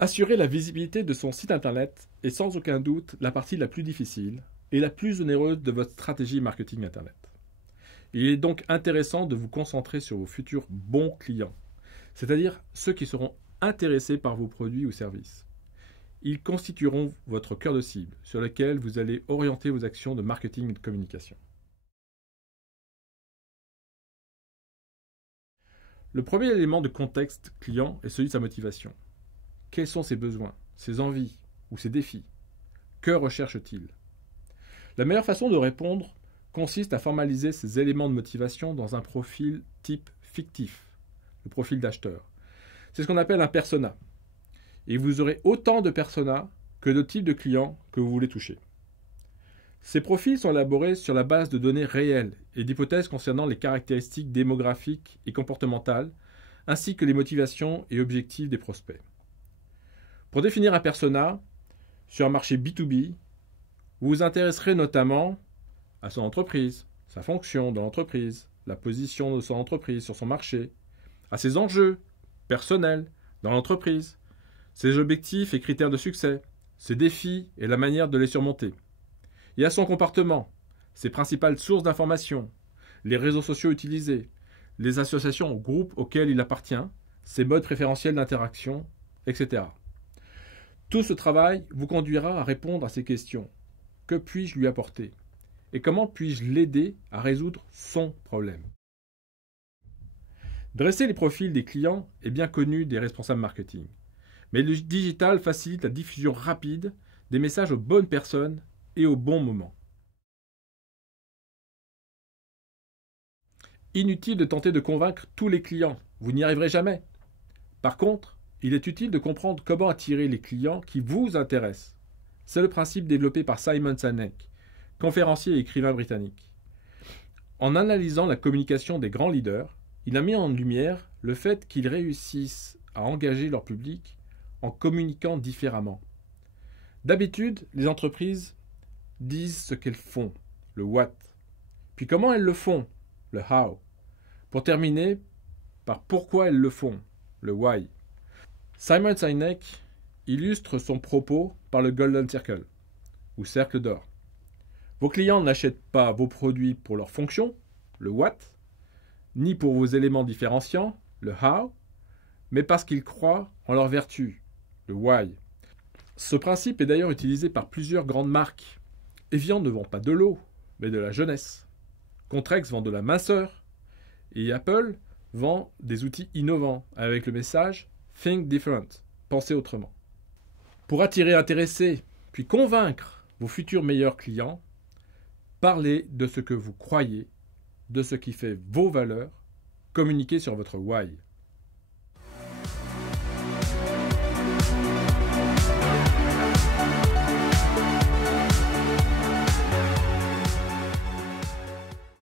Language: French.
Assurer la visibilité de son site internet est sans aucun doute la partie la plus difficile et la plus onéreuse de votre stratégie marketing internet. Il est donc intéressant de vous concentrer sur vos futurs bons clients, c'est-à-dire ceux qui seront intéressés par vos produits ou services. Ils constitueront votre cœur de cible sur lequel vous allez orienter vos actions de marketing et de communication. Le premier élément de contexte client est celui de sa motivation. Quels sont ses besoins, ses envies ou ses défis? Que recherche-t-il? La meilleure façon de répondre consiste à formaliser ces éléments de motivation dans un profil type fictif, le profil d'acheteur. C'est ce qu'on appelle un persona. Et vous aurez autant de personas que de types de clients que vous voulez toucher. Ces profils sont élaborés sur la base de données réelles et d'hypothèses concernant les caractéristiques démographiques et comportementales, ainsi que les motivations et objectifs des prospects. Pour définir un persona sur un marché B2B, vous vous intéresserez notamment à son entreprise, sa fonction dans l'entreprise, la position de son entreprise sur son marché, à ses enjeux personnels dans l'entreprise, ses objectifs et critères de succès, ses défis et la manière de les surmonter, et à son comportement, ses principales sources d'informations, les réseaux sociaux utilisés, les associations ou groupes auxquels il appartient, ses modes préférentiels d'interaction, etc. Tout ce travail vous conduira à répondre à ces questions. Que puis-je lui apporter? Et comment puis-je l'aider à résoudre son problème? Dresser les profils des clients est bien connu des responsables marketing. Mais le digital facilite la diffusion rapide des messages aux bonnes personnes et au bon moment. Inutile de tenter de convaincre tous les clients, vous n'y arriverez jamais. Par contre, il est utile de comprendre comment attirer les clients qui vous intéressent. C'est le principe développé par Simon Sinek, conférencier et écrivain britannique. En analysant la communication des grands leaders, il a mis en lumière le fait qu'ils réussissent à engager leur public en communiquant différemment. D'habitude, les entreprises disent ce qu'elles font, le what, puis comment elles le font, le how, pour terminer par pourquoi elles le font, le why. Simon Sinek illustre son propos par le Golden Circle, ou cercle d'or. Vos clients n'achètent pas vos produits pour leur fonction, le what, ni pour vos éléments différenciants, le how, mais parce qu'ils croient en leur vertu, le why. Ce principe est d'ailleurs utilisé par plusieurs grandes marques. Evian ne vend pas de l'eau, mais de la jeunesse. Contrex vend de la minceur. Et Apple vend des outils innovants avec le message « Think different », pensez autrement. Pour attirer, intéresser, puis convaincre vos futurs meilleurs clients, parlez de ce que vous croyez, de ce qui fait vos valeurs, communiquez sur votre why.